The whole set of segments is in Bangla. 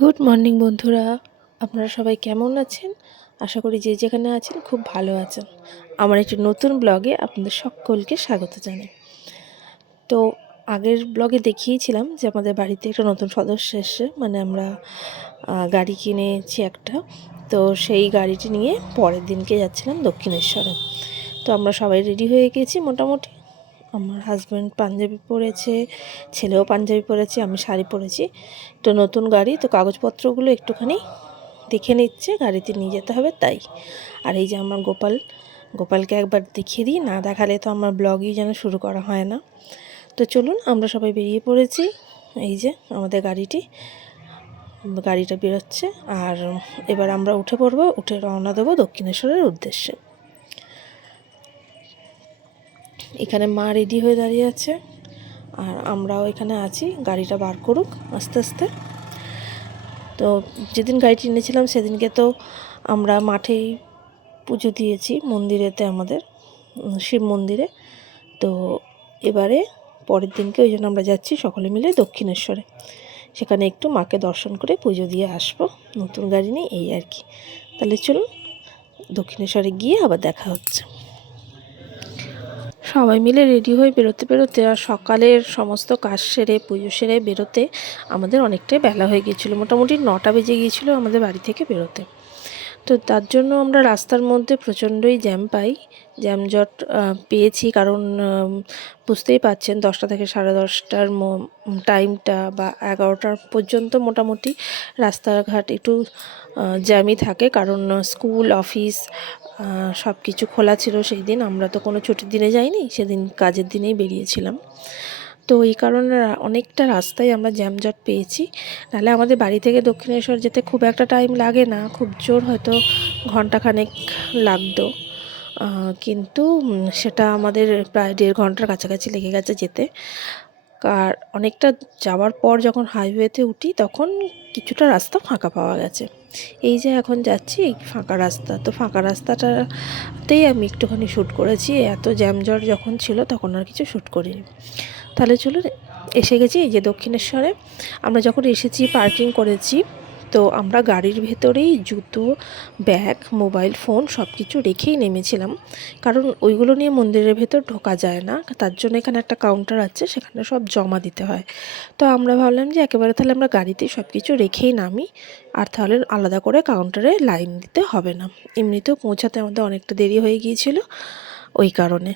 গুড মর্নিং বন্ধুরা, আপনারা সবাই কেমন আছেন? আশা করি যে যেখানে আছেন খুব ভালো আছেন। আমার একটি নতুন ব্লগে আপনাদের সকলকে স্বাগত জানাই। তো আগের ব্লগে দেখিয়েছিলাম যে আমাদের বাড়িতে একটা নতুন সদস্য এসেছে, মানে আমরা গাড়ি কিনেছি একটা। তো সেই গাড়িটি নিয়ে পরের দিনকে যাচ্ছিলাম দক্ষিণেশ্বরে। তো আমরা সবাই রেডি হয়ে গেছি মোটামুটি। আমার হাজব্যান্ড পাঞ্জাবি পরেছে, ছেলেও পাঞ্জাবি পরেছে, আমি শাড়ি পরেছি। তো নতুন গাড়ি, তো কাগজপত্রগুলো একটুখানি দেখে নিচ্ছে, গাড়িতে নিয়ে যেতে হবে তাই। আর এই যে আমার গোপালকে একবার দেখিয়ে দিই, না দেখালে তো আমার ব্লগই যেন শুরু করা হয় না। তো চলুন, আমরা সবাই বেরিয়ে পড়েছি। এই যে আমাদের গাড়িটা বেরোচ্ছে, আর এবার আমরা উঠে পড়বো, উঠে রওনা দেবো দক্ষিণেশ্বরের উদ্দেশ্যে। এখানে মা রেডি হয়ে দাঁড়িয়ে আছে, আর আমরাও এখানে আছি। গাড়িটা বার করুক আস্তে আস্তে। তো যেদিন গাড়িটি এনেছিলাম সেদিনকে তো আমরা মাঠেই পুজো দিয়েছি, মন্দিরেতে, আমাদের শিব মন্দিরে। তো এবারে পরের দিনকে ওই জন্য আমরা যাচ্ছি সকলে মিলে দক্ষিণেশ্বরে, সেখানে একটু মাকে দর্শন করে পুজো দিয়ে আসবো নতুন গাড়ি নিয়ে, এই আর কি। তাহলে চলুন, দক্ষিণেশ্বরে গিয়ে আবার দেখা হচ্ছে। সবাই মিলে রেডি হয়ে বেরোতে বেরোতে, আর সকালের সমস্ত কাজ সেরে পুজো সেরে বেরোতে আমাদের অনেকটাই বেলা হয়ে গিয়েছিলো, মোটামুটি 9টা বেজে গিয়েছিলো আমাদের বাড়ি থেকে বেরোতে। তো তার জন্য আমরা রাস্তার মধ্যে প্রচণ্ডই জ্যাম পাই, জ্যামজট পেয়েছি। কারণ বুঝতেই পারছেন, 10টা থেকে 10:30টার টাইমটা বা 11টার পর্যন্ত মোটামুটি রাস্তাঘাট একটু জ্যামই থাকে। কারণ স্কুল, অফিস সব কিছু খোলা ছিল সেই দিন। আমরা তো কোনো ছুটির দিনে যাইনি, সেদিন কাজের দিনেই বেরিয়েছিলাম। তো এই কারণে অনেকটা রাস্তায় আমরা জ্যামজট পেয়েছি। নাহলে আমাদের বাড়ি থেকে দক্ষিণেশ্বর যেতে খুব একটা টাইম লাগে না, খুব জোর হয়তো ঘন্টাখানেক লাগতো। কিন্তু সেটা আমাদের প্রায় 1.5 ঘন্টার কাছাকাছি লেগে গেছে যেতে। আর অনেকটা যাওয়ার পর যখন হাইওয়েতে উঠি তখন কিছুটা রাস্তা ফাঁকা পাওয়া গেছে। এই যে এখন যাচ্ছি ফাঁকা রাস্তা, তো ফাঁকা রাস্তাটাতেই আমি একটুখানি শ্যুট করেছি। এত জ্যামজট যখন ছিল তখন আর কিছু শ্যুট করিনি। তাহলে চলুন, এসে গেছি এই যে দক্ষিণেশ্বরে। আমরা যখন এসেছি পার্কিং করেছি, তো আমরা গাড়ির ভেতরেই জুতো, ব্যাগ, মোবাইল ফোন সব কিছু রেখেই নেমেছিলাম। কারণ ওইগুলো নিয়ে মন্দিরের ভেতর ঢোকা যায় না, তার জন্য এখানে একটা কাউন্টার আছে, সেখানে সব জমা দিতে হয়। তো আমরা ভাবলাম যে একেবারে তাহলে আমরা গাড়িতেই সব কিছু রেখেই নামি, আর তাহলে আলাদা করে কাউন্টারে লাইন দিতে হবে না। এমনিতেও পৌঁছাতে আমাদের অনেকটা দেরি হয়ে গিয়েছিল ওই কারণে।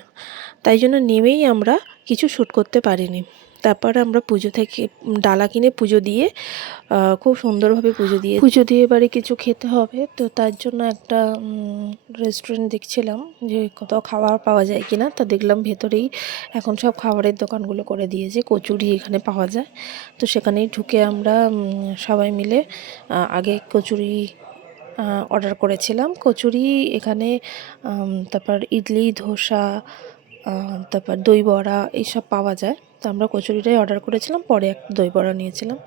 তাই জন্য নেমেই আমরা কিছু শ্যুট করতে পারিনি। তারপরে আমরা পুজো থেকে ডালা কিনে পুজো দিয়ে খুব সুন্দরভাবে পুজো দিয়ে এবারে কিছু খেতে হবে। তো তার জন্য একটা রেস্টুরেন্ট দেখছিলাম যে কোথাও খাবার পাওয়া যায় কিনা। তো দেখলাম ভেতরেই এখন সব খাবারের দোকানগুলো করে দিয়েছে, কচুরি এখানে পাওয়া যায়। তো সেখানেই ঢুকে আমরা সবাই মিলে আগে কচুরি অর্ডার করেছিলাম। কচুরি এখানে, তারপর ইডলি, ধোসা, তারপর দই বড়া এইসব পাওয়া যায়। তো আমরা কচুরিটাই অর্ডার করেছিলাম, পরে একটা দই বড়া নিয়েছিলাম।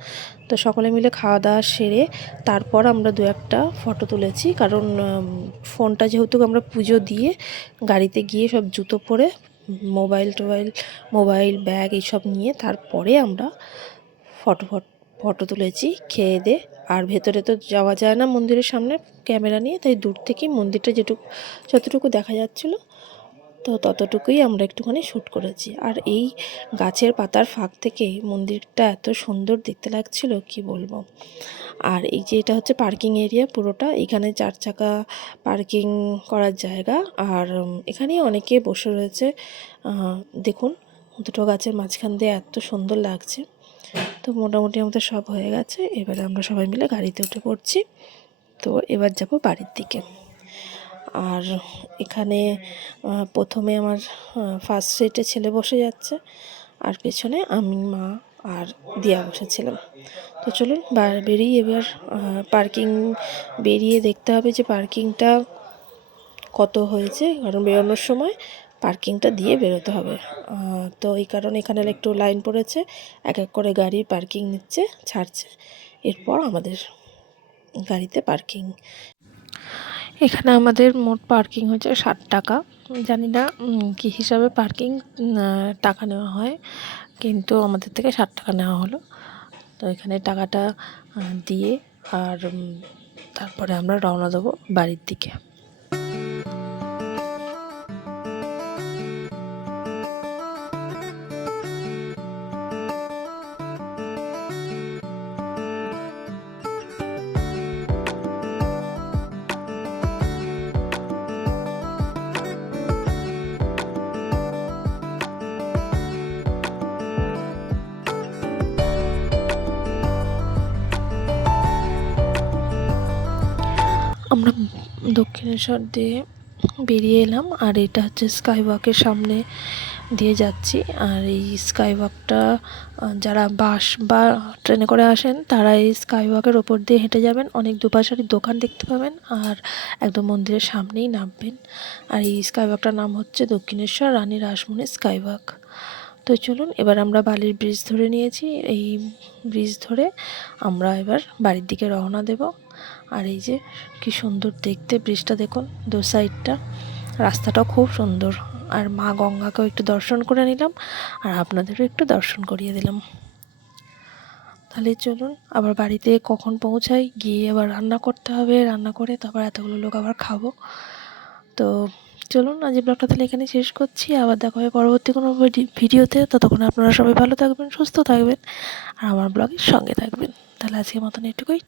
তো সকলে মিলে খাওয়া দাওয়া সেরে তারপর আমরা 2-1টা ফটো তুলেছি। কারণ ফোনটা যেহেতু আমরা পুজো দিয়ে গাড়িতে গিয়ে সব জুতো পরে মোবাইল ব্যাগ এইসব নিয়ে তারপরে আমরা ফটো তুলেছি খেয়ে দিয়ে। আর ভেতরে তো যাওয়া যায় না মন্দিরের সামনে ক্যামেরা নিয়ে, তাই দূর থেকেই মন্দিরটা যতটুকু দেখা যাচ্ছিলো তো ততটুকুই আমরা একটুখানি শ্যুট করেছি। আর এই গাছের পাতার ফাঁক থেকে মন্দিরটা এত সুন্দর দেখতে লাগছিল কি বলবো। আর এই যে এটা হচ্ছে পার্কিং এরিয়া পুরোটা, এখানে 4 চাকা পার্কিং করার জায়গা। আর এখানে অনেকে বসে রয়েছে, দেখুন দুটো গাছের মাঝখান দিয়ে এত সুন্দর লাগছে। তো মোটামুটি আমাদের সব হয়ে গেছে, এবারে আমরা সবাই মিলে গাড়িতে উঠে পড়ছি। তো এবার যাব বাড়ির দিকে। আর এখানে প্রথমে আমার ফার্স্ট সিটে ছেলে বসে যাচ্ছে, আর পেছনে আমি, মা আর দিয়া বসেছিলাম। তো চলুন বেরিয়ে এবার বেরিয়ে দেখতে হবে যে পার্কিংটা কত হয়েছে, কারণ বেরোনোর সময় পার্কিংটা দিয়ে বেরোতে হবে। তো এই কারণে এখানে একটু লাইন পড়েছে, এক এক করে গাড়ি পার্কিং নিচ্ছে, ছাড়ছে, এরপর আমাদের গাড়িতে পার্কিং। এখানে আমাদের মোট পার্কিং হচ্ছে 60 টাকা। জানি না কী হিসাবে পার্কিং টাকা নেওয়া হয়, কিন্তু আমাদের থেকে 60 টাকা নেওয়া হলো। তো এখানে টাকাটা দিয়ে আর তারপরে আমরা রওনা দেবো বাড়ির দিকে। আমরা দক্ষিণেশ্বর দিয়ে বেরিয়ে এলাম, আর এটা হচ্ছে স্কাই ওয়াকের সামনে দিয়ে যাচ্ছি। আর এই স্কাই ওয়াকটা যারা বাস বা ট্রেনে করে আসেন তারা এই স্কাই ওয়াকের ওপর দিয়ে হেঁটে যাবেন, অনেক দুপাশারি দোকান দেখতে পাবেন আর একদম মন্দিরের সামনেই নামবেন। আর এই স্কাই ওয়াকটার নাম হচ্ছে দক্ষিণেশ্বর রানী রাসমণি স্কাই ওয়াক। তো চলুন, এবার আমরা বালির ব্রিজ ধরে নিয়েছি, এই ব্রিজ ধরে আমরা এবার বাড়ির দিকে রওনা দেব। আর এই যে কি সুন্দর দেখতে ব্রিজটা, দেখুন দু সাইডটা, রাস্তাটাও খুব সুন্দর। আর মা গঙ্গাকেও একটু দর্শন করে নিলাম আর আপনাদেরও একটু দর্শন করিয়ে দিলাম। তাহলে চলুন আবার বাড়িতে কখন পৌঁছাই, গিয়ে আবার রান্না করতে হবে, রান্না করে তারপর এতগুলো লোক আবার খাবো। তো চলুন আজ ব্লগটা তাহলে এখানে শেষ করছি, আবার দেখা হবে পরবর্তী কোনো ভিডিওতে। ততক্ষণ আপনারা সবাই ভালো থাকবেন, সুস্থ থাকবেন আর আমার ব্লগের সঙ্গে থাকবেন। তাহলে আজকের মতন এটুকুই।